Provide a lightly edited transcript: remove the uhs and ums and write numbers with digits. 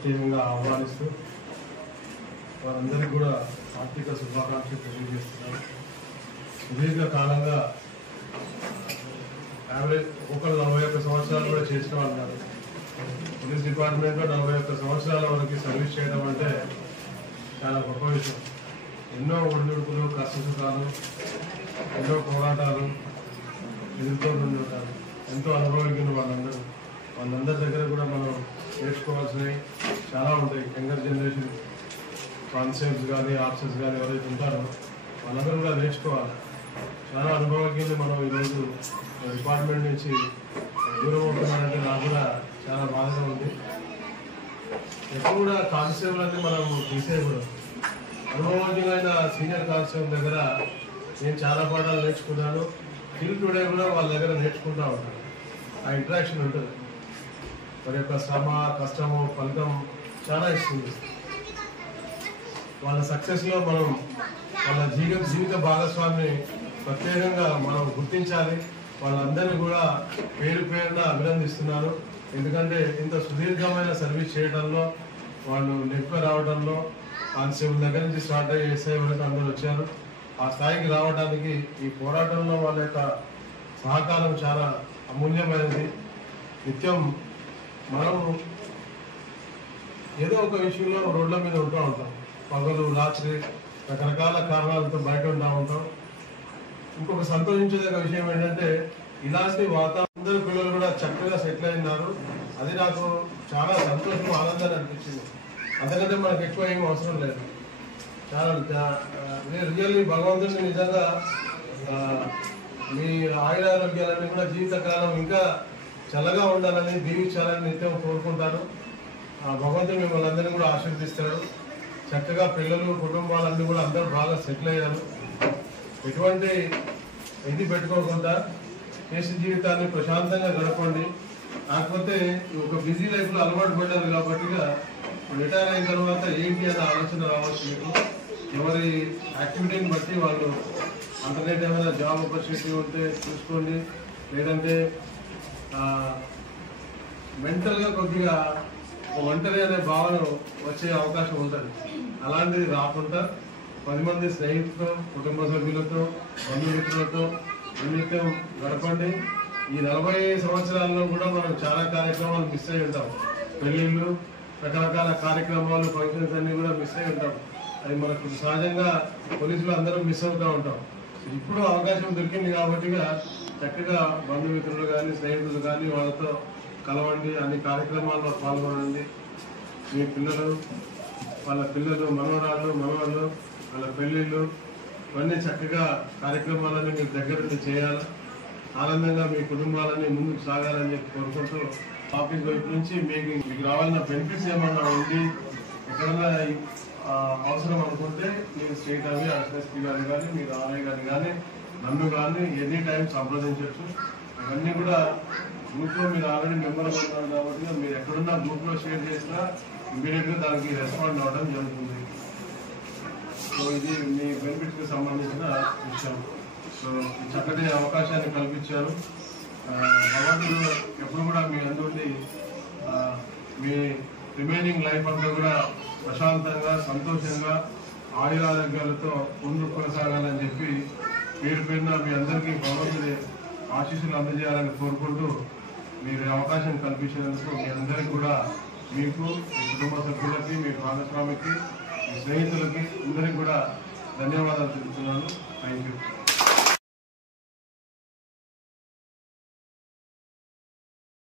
ప్రత్యేకంగా ఆహ్వానిస్తూ వారందరికీ కూడా ఆర్థిక శుభాకాంక్షలు తెలియజేస్తున్నాను. సుదీర్ఘ కాలంగా యావరేజ్ 41 సంవత్సరాలు కూడా చేసిన వాళ్ళు కాదు. పోలీస్ డిపార్ట్మెంట్లో 41 సంవత్సరాల వరకు సర్వీస్ చేయడం అంటే చాలా గొప్ప విషయం. ఎన్నో ఒడిదుడుకులు, కష్టసుఖాలు, ఎన్నో పోరాటాలు ఎదుర్కొంటుంటారు. ఎంతో అనుభవించిన వాళ్ళందరి దగ్గర కూడా మనం నేర్చుకోవాల్సినవి చాలా ఉంటాయి. యంగర్ జనరేషన్ కాన్సెప్ట్స్ కానీ ఆఫీసర్స్ కానీ ఎవరైతే ఉంటారో వాళ్ళందరూ కూడా నేర్చుకోవాలి. చాలా అనుభవజ్ఞులు మనం ఈరోజు డిపార్ట్మెంట్ నుంచి దూరం అవుతున్నారంటే నాకు కూడా చాలా బాధగా ఉంది. ఎప్పుడు కూడా కానిస్టేబుల్ మనం తీసేయకూడదు. అనుభవజ్ఞులైన సీనియర్ కానిస్టేబుల్ దగ్గర నేను చాలా పాఠాలు నేర్చుకున్నాను. టిల్ టుడే కూడా వాళ్ళ దగ్గర నేర్చుకుంటూ ఉంటాను. ఆ ఇంటరాక్షన్ ఉంటుంది. వారి యొక్క శ్రమ, కష్టము, ఫలితం చాలా ఇస్తుంది. వాళ్ళ సక్సెస్లో మనం వాళ్ళ జీవిత భాగస్వామిని ప్రత్యేకంగా మనం గుర్తించాలి. వాళ్ళందరినీ కూడా పేరు పేరున అభినందిస్తున్నాను. ఎందుకంటే ఇంత సుదీర్ఘమైన సర్వీస్ చేయడంలో వాళ్ళు నెగ్గు రావడంలో కానిస్టేబుల్ దగ్గర నుంచి స్టార్ట్ అయ్యి ఎస్ఐ వరకు అందరూ వచ్చారు. ఆ స్థాయికి రావడానికి ఈ పోరాటంలో వాళ్ళ యొక్క సహకారం చాలా అమూల్యమైనది. నిత్యం మనం ఏదో ఒక విషయంలో రోడ్ల మీద ఉంటూ ఉంటాం. పగలు రాత్రి రకరకాల కారణాలతో బయట ఉంటాం. ఇంకొక సంతోషించేదగ్గ విషయం ఏంటంటే ఇలాంటి అందరూ పిల్లలు కూడా చక్కగా సెటిల్ అయినారు. అది నాకు చాలా సంతోషం, ఆనందాన్ని అనిపించింది. అంతకంటే మనకు ఎక్కువ ఏం అవసరం లేదు. చాలా రియల్లీ భగవంతుడిని నిజంగా మీ ఆయురారోగ్యాలన్నీ కూడా జీవితకాలం ఇంకా చల్లగా ఉండాలని, దీవించాలని నిత్యం కోరుకుంటాను. భగవంతుడు మిమ్మల్ని అందరినీ కూడా ఆశీర్వదిస్తాడు. చక్కగా పిల్లలు, కుటుంబాలన్నీ కూడా అందరూ బాగా సెటిల్ అయ్యారు. ఎటువంటి ఇది పెట్టుకోకుండా కేసు జీవితాన్ని ప్రశాంతంగా గడపండి. కాకపోతే ఒక బిజీ లైఫ్లో అలవాటు పడ్డారు కాబట్టి రిటైర్ అయిన తర్వాత ఏంటి అనే ఆలోచన రావచ్చు మీకు. ఎవరి యాక్టివిటీని బట్టి వాళ్ళు ఆల్టర్నేట్ ఏమైనా జాబ్ ఆపర్చునిటీ ఉంటే చూసుకోండి. లేదంటే మెంటల్గా కొద్దిగా ఒంటరి అనే భావన వచ్చే అవకాశం ఉంటుంది. అలాంటిది రాకుండా 10 మంది స్నేహితులతో, కుటుంబ సభ్యులతో, బంధుమిత్రులతో నిత్యం గడపండి. ఈ 40 సంవత్సరాల్లో కూడా మనం చాలా కార్యక్రమాలు మిస్ అయి ఉంటాం. పెళ్ళిళ్ళు, రకరకాల కార్యక్రమాలు, ఫంక్షన్స్ అన్ని కూడా మిస్ అయి ఉంటాం. అది మనకు సహజంగా పోలీసులు అందరూ మిస్ అవుతూ ఉంటాం. ఇప్పుడు అవకాశం దొరికింది కాబట్టి చక్కగా బంధుమిత్రులు కానీ, స్నేహితులు కానీ వాళ్ళతో కలవండి. అన్ని కార్యక్రమాల్లో పాల్గొనండి. మీ పిల్లలు, వాళ్ళ పిల్లలు, మనవరాళ్ళు, మనవాళ్ళు, వాళ్ళ పెళ్ళిళ్ళు ఇవన్నీ చక్కగా కార్యక్రమాలన్నీ మీరు దగ్గర నుండి చేయాలి. ఆనందంగా మీ కుటుంబాలన్నీ ముందుకు సాగాలని చెప్పి కోరుకుంటూ ఆఫీస్ వైపు నుంచి మీకు రావాలన్న బెనిఫిట్స్ ఏమన్నా ఉండి ఎక్కడన్నా అవసరం అనుకుంటే మీరు స్టేట్ అవి ఎస్ఎస్పీ గారు కానీ, మీరు ఆర్ఐ గారు కానీ, నన్ను కానీ ఎనీ టైం సంప్రదించవచ్చు. ఇవన్నీ కూడా గ్రూప్లో మీరు ఆల్రెడీ మెంబర్ ఉన్నారు కాబట్టి మీరు ఎక్కడున్నా గ్రూప్లో షేర్ చేసినా ఇమీడియట్గా దానికి రెస్పాండ్ అవ్వడం జరుగుతుంది. సో ఇది మీ బెనిఫిట్స్కి సంబంధించిన విషయం. సో చక్కటి అవకాశాన్ని కల్పించారు. భగవంతుడు ఎప్పుడు కూడా మీ అందరినీ మీ రిమైనింగ్ లైఫ్ అంతా కూడా ప్రశాంతంగా, సంతోషంగా, ఆయురారోగ్యాలతో ముందుకు కొనసాగాలని చెప్పి పేరు పేరున మీ అందరికీ భగవంతుడి ఆశీస్సులు అందజేయాలని కోరుకుంటూ మీరు అవకాశం కల్పించినందుకు మీ అందరికీ కూడా, మీకు, మీ కుటుంబ సభ్యులకి, మీ భాగస్వామికి, మీ స్నేహితులకి అందరికీ కూడా ధన్యవాదాలు తెలుపుతున్నాను. Thank you.